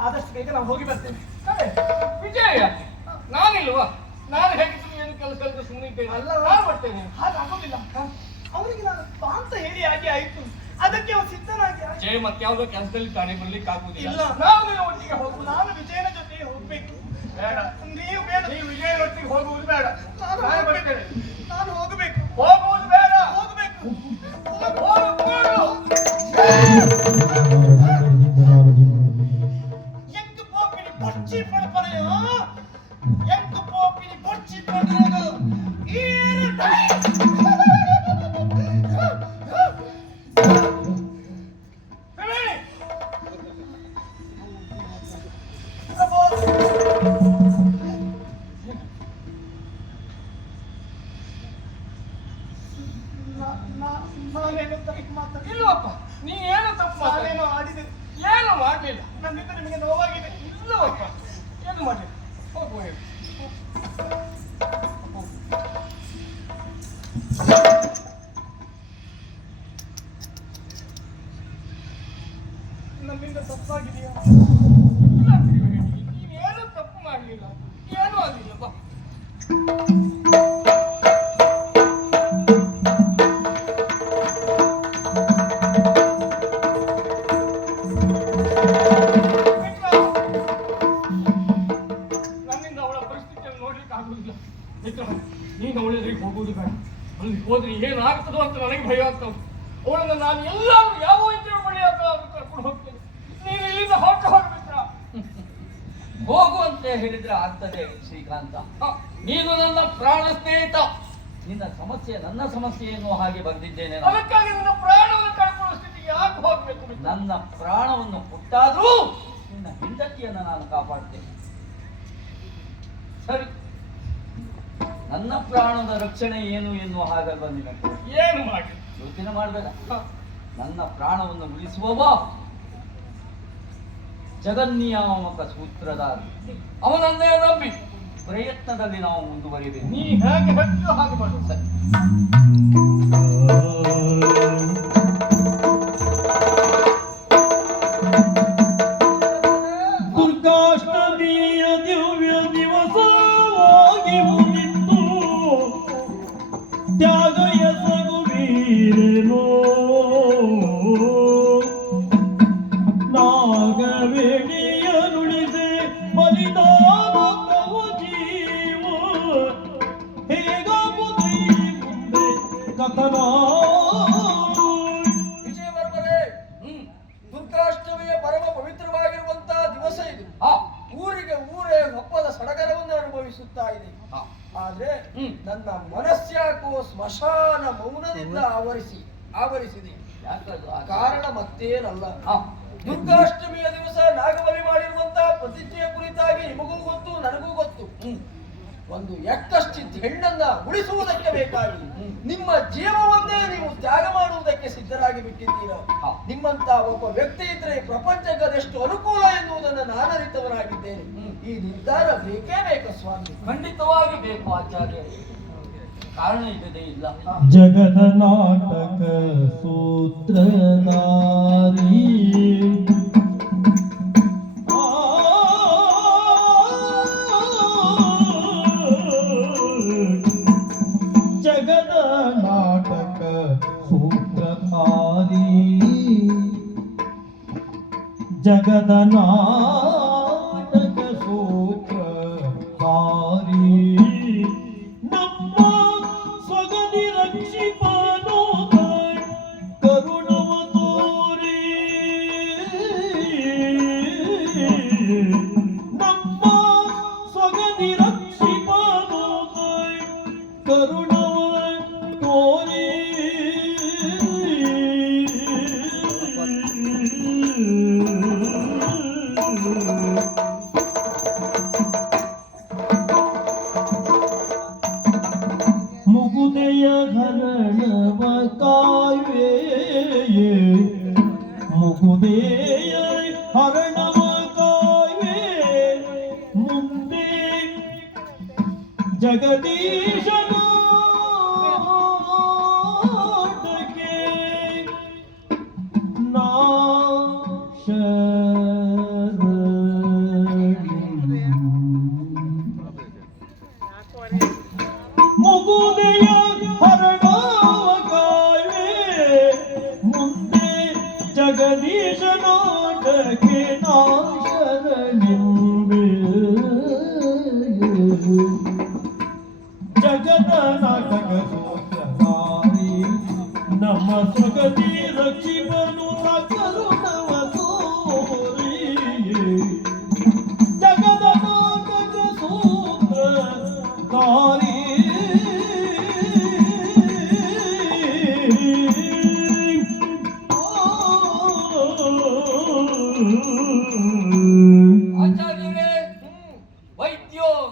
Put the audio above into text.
ಆದಷ್ಟು ಬೇಗ ನಾವು ಹೋಗಿ ಬರ್ತೇವೆ ಅದೇ, ವಿಜಯ ನಾನಿಲ್ವಾ? ನಾನು ಹೇಗಿದ್ರು ಏನು ಕೆಲಸ ಅಂತ ಸುಮ್ಮನೆ ಅಲ್ಲ ನಾನು ಬರ್ತೇನೆ ಹಾಗಾಗೋದಿಲ್ಲ ಅವರಿಗೆ ನಾನು ಪಾಂತ ಅಂತ ಹೇಳಿ ಹಾಗೆ ಆಯ್ತು. ಅದಕ್ಕೆ ಅವ್ನು ಸಿದ್ಧನಾಗಿ ಜಯ ಮತ್ತೆ ಯಾವುದೋ ಕೆಲಸದಲ್ಲಿ ತಾನೇ ಬರ್ಲಿಕ್ಕೆ ಆಗುದಿಲ್ಲ. ಇಲ್ಲ. ನಾವು ನಿನ್ನ ಒಟ್ಟಿಗೆ ಹೋಗು. ನಾನು ವಿಜಯನ ಜೊತೆ ಹೋಗ್ಬೇಕು. ಬೇಡ. ನೀವು ಬೇಡ ನೀವು ವಿಜಯನ ಒಟ್ಟಿಗೆ ಹೋಗುವುದು ಬೇಡ. ನಾನು. ಬರ್ತೇನೆ. ನಾನು ಹೋಗಬೇಕು. ಹೋಗುವುದು ತಪ್ಪು ನೀ ಏನು ತಪ್ಪು ನಾನೇನು ಆಡಿದೆ? ಏನು ಮಾಡಲಿಲ್ಲ? ನನ್ನಿಂದ ನಿಮಗೆ ನೋವಾಗಿದೆ. ಇಲ್ಲವಪ್ಪ ಏನು ಮಾಡಲಿಲ್ಲ? ನನ್ನಿಂದ ತಪ್ಪಾಗಿದೆಯಾ? ಹೇಳಿ. ತಪ್ಪು ಮಾಡಲಿಲ್ಲ. ಏನೂ ಆಗಲಿಲ್ಲ. ಬಾ. ನೀನು ಅವಳ ಎದುರಿಗೆ ಹೋಗುವುದು ಬೇಡ. ಅಲ್ಲಿ ಹೋದ್ರೆ ಏನಾಗ್ತದೋ ಅಂತ ನನಗೆ ಭಯ ಆಗ್ತಾ ಅವಳನ್ನ ನಾನು ಎಲ್ಲಾದ್ರೂ ಯಾವ ಅಂತ ಬಳಿ ಆದ್ರೂ ಕರ್ಕೊಂಡು ಹೋಗ್ತೇನೆ ನೀನು ಇಲ್ಲಿಂದ ಹೊರಟು ಹೋಗ ಮಿತ್ರ. ಹೋಗು ಅಂತ ಹೇಳಿದ್ರೆ ಆಗ್ತದೆ ಶ್ರೀಕಾಂತ. ನೀನು ನನ್ನ ಪ್ರಾಣ ಸ್ನೇಹಿತ. ನಿನ್ನ ಸಮಸ್ಯೆ ನನ್ನ ಸಮಸ್ಯೆ ಎನ್ನುವ ಹಾಗೆ ಬಂದಿದ್ದೇನೆ. ಅದಕ್ಕಾಗಿ ನನ್ನ ಪ್ರಾಣವನ್ನು ಕಳ್ಕೊಳ್ಳೋ ಸ್ಥಿತಿಗೆ ಯಾಕೆ ಹೋಗ್ಬೇಕು ನನ್ನ ಪ್ರಾಣವನ್ನು ಕೊಟ್ಟಾದ್ರೂ ನಿನ್ನ ಹೆಂಡತಿಯನ್ನು ನಾನು ಕಾಪಾಡ್ತೇನೆ. ಸರಿ. ನನ್ನ ಪ್ರಾಣದ ರಕ್ಷಣೆ ಏನು ಎನ್ನುವ ಹಾಗಲ್ವ ನಿನಗೆ ಏನು ಮಾಡಿ? ಯೋಚನೆ ಮಾಡಬೇಡ. ನನ್ನ ಪ್ರಾಣವನ್ನು ಉಳಿಸುವವ ಜಗನ್ನಿಯಾಮಕ ಸೂತ್ರದ ಅವನನ್ನೇ ನಂಬಿ ಪ್ರಯತ್ನದಲ್ಲಿ ನಾವು ಮುಂದುವರಿಬೇಕು ನೀ ಹೇಗೆ ಹೇಳ್ತೀಯೋ ಹಾಗೆ ಮಾಡು. ಸರಿ. ದುರ್ಗಾಷ್ಟಮಿಯ ದಿವ್ಯ ದಿವಸವಾಗಿ ಮುಗಿತ್ತು ತ್ಯಾಗ ಅನುಭವಿಸುತ್ತಾ ಇದೆ ಆದ್ರೆ ನನ್ನ ಮನಸ್ಸ್ಯಾಕೋ ಸ್ಮಶಾನ ಮೌನದಿಂದ ಆವರಿಸಿ ಆವರಿಸಿದೆ. ಕಾರಣ ಮತ್ತೇನಲ್ಲ. ದುರ್ಗಾಷ್ಟಮಿಯ ದಿವಸ ನಾಗಬಲಿ ಮಾಡಿರುವಂತಹ ಪ್ರತಿಜ್ಞೆಯ ಕುರಿತಾಗಿ ನಿಮಗೂ ಗೊತ್ತು ನನಗೂ ಗೊತ್ತು. ಒಂದು ಎಕ್ಕಷ್ಟಿದ್ದ ಹೆಣ್ಣನ್ನ ಉಳಿಸುವುದಕ್ಕೆ ಬೇಕಾಗಿ ನಿಮ್ಮ ಜೀವವನ್ನೇ ನೀವು ತ್ಯಾಗ ಸಿದ್ಧರಾಗಿ ಬಿಟ್ಟಿದ್ದೀರ? ನಿಮ್ಮಂತ ಒಬ್ಬ ವ್ಯಕ್ತಿ ಇದ್ರೆ ಈ ಪ್ರಪಂಚಕ್ಕೆ ಅದೆಷ್ಟು ಅನುಕೂಲ ಎನ್ನುವುದನ್ನು ನಾನರಿತವನಾಗಿದ್ದೇನೆ ಈ ನಿರ್ಧಾರ ಬೇಕೇ ಬೇಕು ಸ್ವಾಮಿ. ಖಂಡಿತವಾಗಿ ಬೇಕು ಆಚಾರ್ಯ. ಕಾರಣ ಇಲ್ಲದೆ ಇಲ್ಲ. ಜಗದ ನಾಟಕ ಸೂತ್ರಧಾರಿ ಆ, ಜಗದ मुहुदय धरणे मुहुदय हरणे मुदे जगदीश ಜಗದೀಶ ನಾಟಕೆ ನಾಶರನೆಂಬೆ ಜಗದ ನಾಟಕ ಸೂತ್ರಧಾರಿ